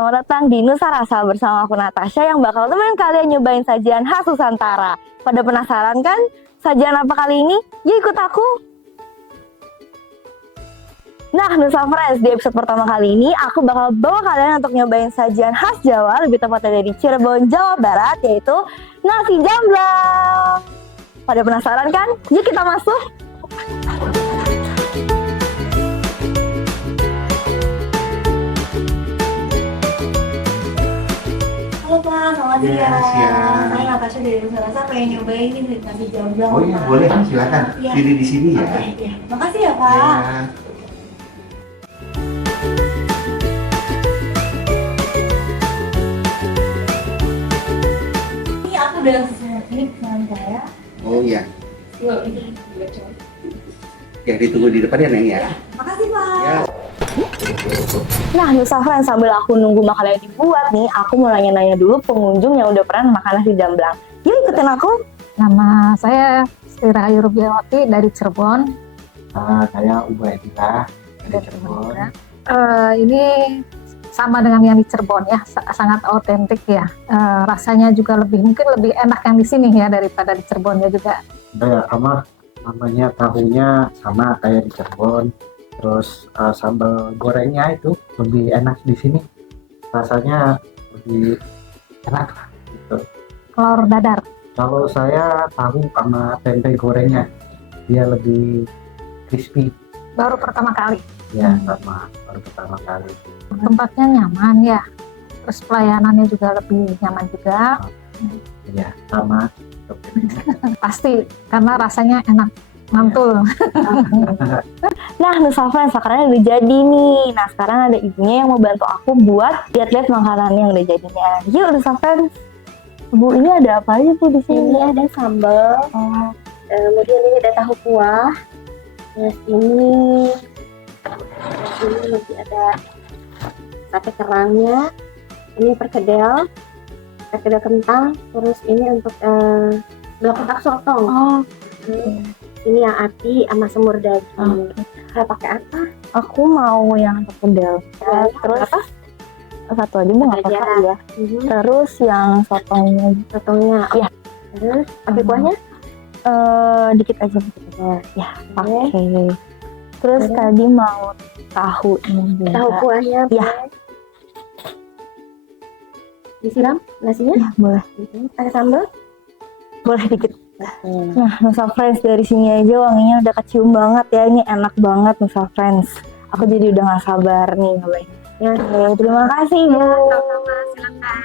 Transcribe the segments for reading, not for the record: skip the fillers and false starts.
selamat datang di Nusa Rasa bersama aku Natasha yang bakal temenin kalian nyobain sajian khas Nusantara. Pada penasaran kan sajian apa kali ini? Yuk ikut aku! Nah, Nusa Friends, di episode pertama kali ini aku bakal bawa kalian untuk nyobain sajian khas Jawa, lebih tepatnya dari Cirebon, Jawa Barat, yaitu nasi jamblang. Pada penasaran kan? Yuk kita masuk! Halo Pak, selamat siang. Saya Natasha dari Nusa Rasa, pengen nyobain ini nasi jamblang. Oh iya, Pak. boleh, silakan. Iya. Pilih di sini ya. Oke, iya. Makasih ya Pak. Ya. Ini aku udah ini pesanan saya. Oh iya, Yuk, ini juga coba. ya ditunggu di depan ya Neng ya. Makasih Pak. Ya. Nah, Nusa Friends, sambil aku nunggu makanannya dibuat nih, aku mau nanya-nanya dulu pengunjung yang udah pernah makan nasi jamblang. Yuk ikutin aku. Nama saya Sri Rahayu Rubiawati dari Cirebon. Saya Ubaidillah dari Dari Cirebon. Cirebon. Ini sama dengan yang di Cirebon ya, sangat otentik ya. Rasanya juga mungkin lebih enak yang di sini ya daripada di Cirebon ya juga. Ya, sama namanya tahunya sama kayak di Cirebon. Terus sambal gorengnya itu lebih enak di sini. Rasanya lebih enak lah gitu. Telur dadar. Kalau saya tahu sama tempe gorengnya dia lebih crispy Baru pertama kali. ya sama baru pertama kali. Tempatnya nyaman ya. Terus pelayanannya juga lebih nyaman juga. Ya sama. Pasti karena rasanya enak. Mantul. Nah, Nusa Friends, makanannya udah jadi nih. Nah, sekarang ada ibunya yang mau bantu aku buat lihat-lihat makanan yang udah jadinya. Yuk, Nusa Friends. Bu, ini ada apa aja tuh di sini? Ini ada sambal, kemudian ini ada tahu kuah, terus ini masih ada sate kerangnya, ini perkedel kentang, terus ini untuk belah kotak sotong. Oh, Ini yang ati sama semur daging. Oke. Saya pakai apa? aku mau yang perkedel. Ya, Terus apa? satu aja mau nggak Aja. apa-apa ya. Terus yang sotongnya Sotongnya. Iya. Terus pakai kuahnya? dikit aja. Ya, Oke. pakai. Terus Terus? tadi mau tahunya juga. Tahu kuahnya. Iya. boleh. Disiram nasinya? Ya, boleh. Pakai sambal? Boleh dikit. Nah, Nusa Friends, dari sini aja wanginya udah kecium banget ya. Ini enak banget, Nusa Friends. Aku jadi udah gak sabar nih nyobain. Ya. Oke, terima kasih Bu. Sama-sama, silakan.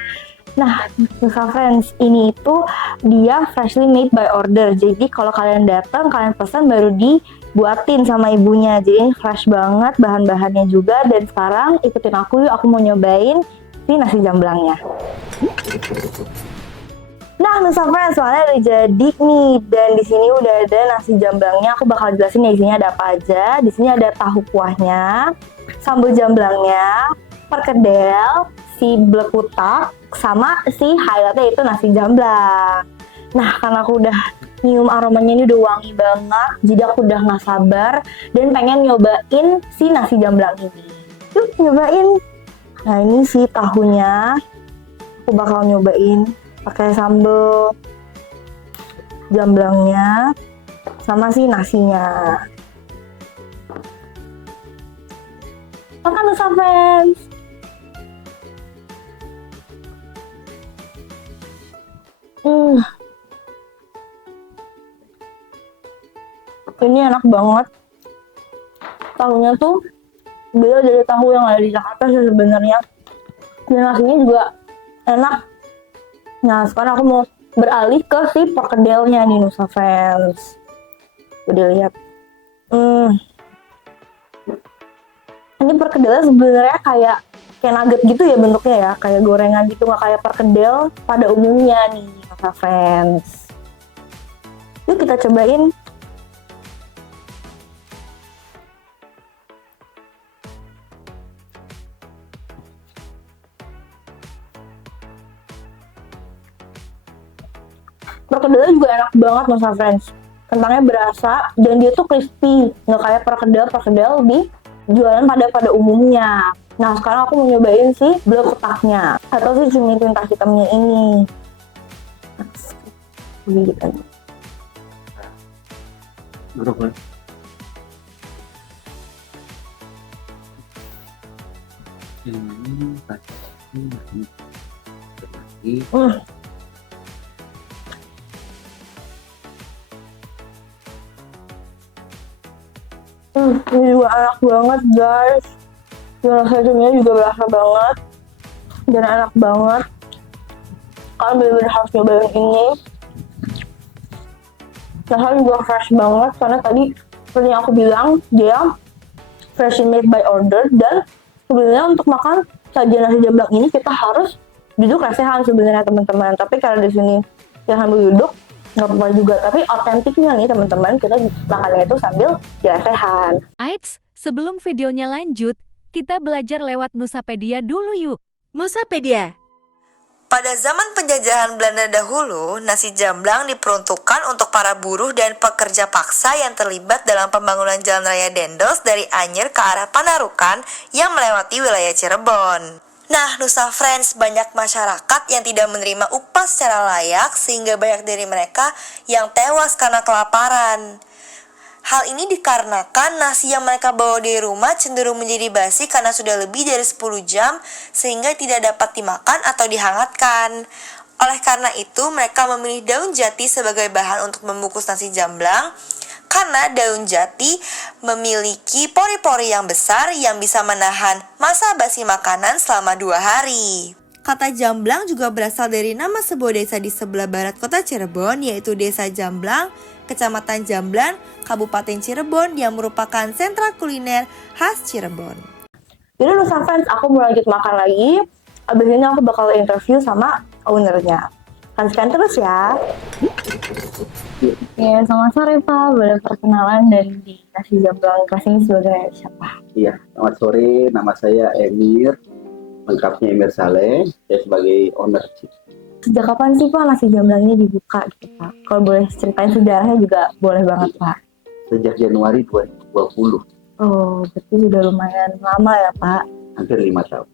Nah, Nusa Friends, ini itu dia freshly made by order. Jadi kalau kalian datang, kalian pesan baru dibuatin sama ibunya. Jadi fresh banget bahan-bahannya juga. Dan sekarang ikutin aku yuk, aku mau nyobain si nasi jamblangnya. Nah, Nusa Friends, soalnya udah jadi nih, dan di sini udah ada nasi jamblangnya. Aku bakal jelasin ya isinya ada apa aja. Di sini ada tahu kuahnya, sambal jamblangnya, perkedel, si blekutak, sama si highlightnya itu nasi jamblang. Nah, karena aku udah nyium aromanya ini udah wangi banget, jadi aku udah nggak sabar dan pengen nyobain si nasi jamblang ini. Yuk, nyobain. Nah, ini si tahunya. Aku bakal nyobain pakai sambal jamblangnya sama si nasinya. Makan Nusa Friends. Ini enak banget. Tahunya tuh beda dari tahu yang ada di Jakarta sih sebenarnya. Dan nasinya juga enak. Nah, sekarang aku mau beralih ke si perkedelnya nih, Nusa Friends. Udah lihat. Ini perkedelnya sebenarnya kayak nugget gitu ya bentuknya ya, kayak gorengan gitu, nggak kayak perkedel pada umumnya nih, Nusa Friends. Yuk kita cobain. Perkedelnya juga enak banget Nusa Friends. Kentangnya berasa dan dia tuh crispy, nggak kayak perkedel di jualan pada umumnya. Nah sekarang aku mau nyobain si blok ketaknya atau si cumi tinta hitamnya ini. Gigit aja. Berapa? Ini pasti. Ini juga enak banget guys. Dan rasa cuminya juga berasa banget dan enak banget. Kalian bener-bener harus nyobain ini. Rasanya juga fresh banget karena tadi seperti yang aku bilang dia fresh made by order, dan sebenarnya untuk makan sajian nasi jamblang ini kita harus duduk lesehan sebenarnya teman-teman. Tapi karena di sini ya sambil duduk nggak apa-apa juga. Tapi otentiknya nih teman-teman, kita makannya itu sambil di lesehan. Eits, sebelum videonya lanjut, kita belajar lewat Nusapedia dulu yuk. Nusapedia. Pada zaman penjajahan Belanda dahulu, nasi jamblang diperuntukkan untuk para buruh dan pekerja paksa yang terlibat dalam pembangunan jalan raya Dendels dari Anyer ke arah Panarukan yang melewati wilayah Cirebon. Nah, Nusa Friends, banyak masyarakat yang tidak menerima upah secara layak sehingga banyak dari mereka yang tewas karena kelaparan. Hal ini dikarenakan nasi yang mereka bawa dari rumah cenderung menjadi basi karena sudah lebih dari 10 jam sehingga tidak dapat dimakan atau dihangatkan. Oleh karena itu, mereka memilih daun jati sebagai bahan untuk membungkus nasi jamblang karena daun jati memiliki pori-pori yang besar yang bisa menahan masa basi makanan selama 2 hari. Kata Jamblang juga berasal dari nama sebuah desa di sebelah barat kota Cirebon, yaitu Desa Jamblang, Kecamatan Jamblan, Kabupaten Cirebon yang merupakan sentra kuliner khas Cirebon. Jadi Nusa Friends, aku mau lanjut makan lagi. Abis ini aku bakal interview sama ownernya. Saksikan terus ya. Ya, selamat sore Pak. Boleh perkenalan dan di nasi jamblang kelas ini sebagai siapa? Iya, selamat sore. Nama saya Emir. Lengkapnya Emir Saleh. Saya sebagai owner. Sejak kapan sih Pak nasi jamblangnya dibuka gitu Pak? Kalau boleh ceritain sejarahnya juga boleh banget Pak. Sejak Januari 2020. Oh, berarti sudah lumayan lama ya Pak. Hampir 5 tahun.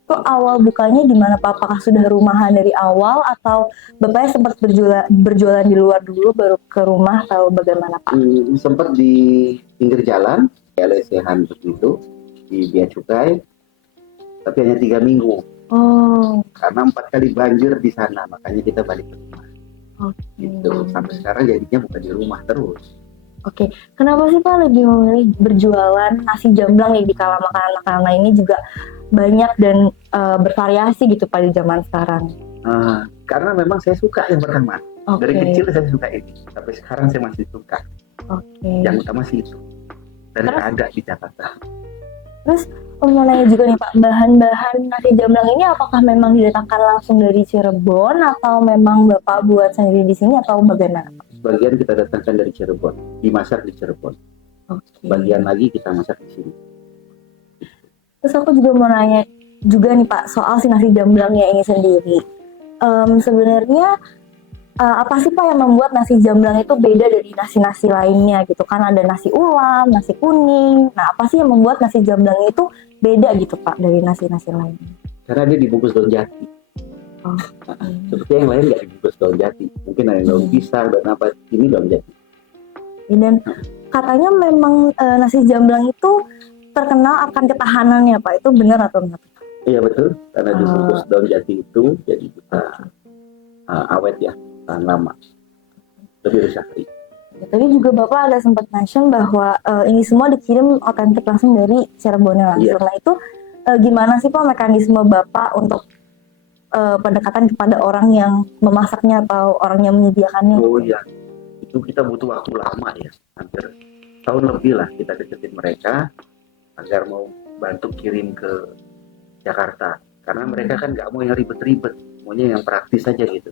Itu awal bukanya di mana Pak? Apakah sudah rumahan dari awal atau Bapaknya sempat berjualan di luar dulu baru ke rumah atau bagaimana Pak? Sempat di pinggir jalan, lesehan begitu, di Bea Cukai. Tapi hanya 3 minggu. Oh, Karena 4 kali banjir di sana, makanya kita balik ke rumah. oke. Gitu. Sampai sekarang jadinya bukan di rumah terus. Oke, kenapa sih Pak lebih memilih berjualan nasi jamblang nih di kala makanan-makanan lainnya juga banyak dan bervariasi gitu Pak di zaman sekarang? Karena memang saya suka yang pertama. Oke. Dari kecil saya suka ini. Sampai sekarang saya masih suka. Oke. Yang utama sih itu. Dan Terus? ada di Jakarta. Terus mau nanya juga nih Pak, bahan-bahan nasi jamblang ini apakah memang didatangkan langsung dari Cirebon atau memang Bapak buat sendiri di sini atau bagaimana? Sebagian kita datangkan dari Cirebon, dimasak di Cirebon. Oke. Bagian lagi kita masak di sini. Terus aku juga mau nanya juga nih Pak soal si nasi jamblangnya ini sendiri. Sebenarnya apa sih Pak yang membuat nasi jamblang itu beda dari nasi-nasi lainnya gitu kan? Ada nasi ulam, nasi kuning. Nah apa sih yang membuat nasi jamblang itu beda gitu Pak dari nasi-nasi lainnya? Karena dia dibungkus daun jati. Oh. Seperti yang lain nggak dibungkus daun jati. Mungkin ada daun pisang dan apa. Ini daun jati. Dan katanya memang nasi jamblang itu terkenal akan ketahanannya Pak. Itu benar atau enggak? Iya betul. Karena dibungkus daun jati itu jadi kita awet ya. Tahan lama. Lebih dari sehari. Tadi juga Bapak ada sempat mention bahwa ini semua dikirim otentik langsung dari Cirebonnya langsung. Iya. Nah itu gimana sih Pak mekanisme Bapak untuk pendekatan kepada orang yang memasaknya atau orang yang menyediakannya? Oh iya. Itu kita butuh waktu lama ya. Hampir tahun lebih lah kita deketin mereka agar mau bantu kirim ke Jakarta. Karena mereka kan nggak mau yang ribet-ribet. Maunya yang praktis aja gitu.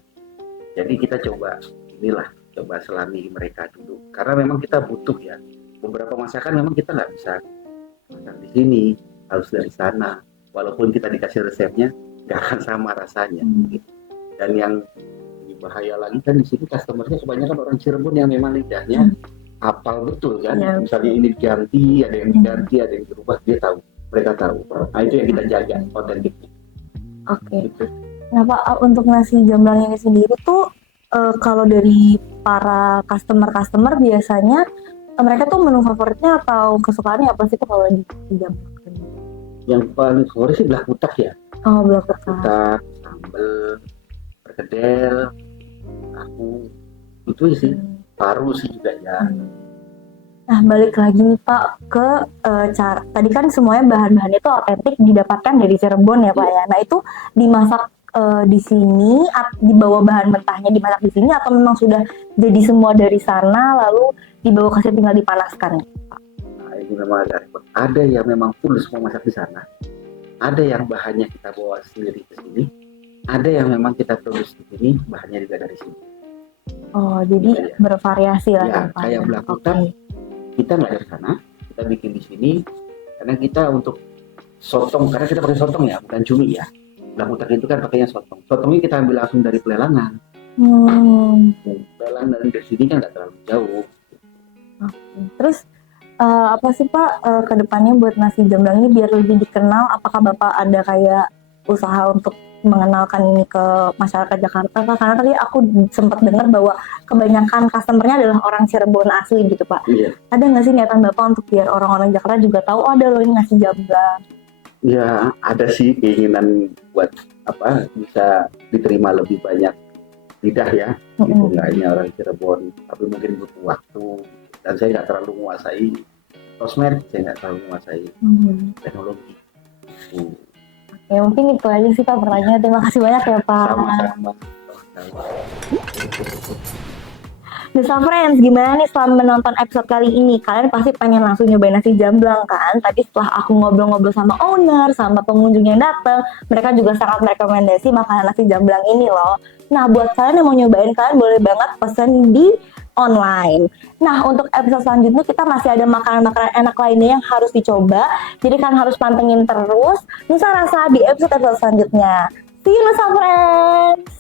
Jadi kita coba selami mereka dulu. Karena memang kita butuh ya. Beberapa masakan memang kita nggak bisa masak di sini, harus dari sana. Walaupun kita dikasih resepnya, nggak akan sama rasanya. Gitu. Dan yang bahaya lagi kan di sini customernya kebanyakan orang Cirebon yang memang lidahnya hafal betul kan. Ya. Misalnya ini diganti, ada yang diganti, ada yang dirubah, dia tahu. mereka tahu. Nah itu yang kita jaga otentiknya. Oke. Gitu. Nah Pak, untuk nasi jamblang ini sendiri tuh kalau dari para customer biasanya mereka tuh menu favoritnya atau kesukaannya apa sih Pak kalau di jamblang? Yang paling favorit sih belah kutak ya. Oh, belah kutak. Kutak, sambel, perkedel, tahu, itu sih. Paru sih juga ya. Nah, balik lagi nih Pak ke cara tadi kan semuanya bahan-bahannya itu otentik didapatkan dari Cirebon ya Pak ya. Nah, itu dimasak di sini, dibawa bahan mentahnya dimasak di sini atau memang sudah jadi semua dari sana lalu dibawa ke sini tinggal dipanaskan? Nah, ini memang agak repot. Ada yang memang full semua masak di sana. Ada yang bahannya kita bawa sendiri ke sini. Ada yang memang kita produksi di sini, bahannya juga dari sini. Oh, jadi Gitu ya. bervariasi lah Ya, ya, Pak. kayak belah kutak, kita nggak dari sana, kita bikin di sini. Karena kita untuk sotong, karena kita pakai sotong ya, bukan cumi ya. Belah kutak itu kan pakainya sotong. Sotongnya kita ambil langsung dari pelelangan. Pelelangan dari sini kan nggak terlalu jauh. Terus apa sih Pak kedepannya buat nasi jamblang ini biar lebih dikenal? Apakah Bapak ada kayak usaha untuk mengenalkan ini ke masyarakat Jakarta Pak? Karena tadi aku sempat dengar bahwa kebanyakan customernya adalah orang Cirebon asli gitu Pak. Iya. Ada nggak sih niatan Bapak untuk biar orang-orang Jakarta juga tahu oh, ada loh ini nasi jamblang? Ya, ada sih keinginan buat apa bisa diterima lebih banyak lidah ya. Gitu nggak hanya orang Cirebon, tapi mungkin butuh waktu. Dan saya nggak terlalu menguasai sosmed, saya nggak terlalu menguasai teknologi. Ya mungkin itu aja sih Pak pertanyaannya. Terima kasih banyak ya Pak. Sama-sama. Nusa Friends, gimana nih setelah menonton episode kali ini? Kalian pasti pengen langsung nyobain nasi jamblang kan? Tadi setelah aku ngobrol-ngobrol sama owner, sama pengunjung yang datang, mereka juga sangat merekomendasi makanan nasi jamblang ini loh. Nah, buat kalian yang mau nyobain, kalian boleh banget pesen di online. Nah, untuk episode selanjutnya kita masih ada makanan-makanan enak lainnya yang harus dicoba. Jadi kalian harus pantengin terus Nusa Rasa di episode selanjutnya. See you Nusa Friends!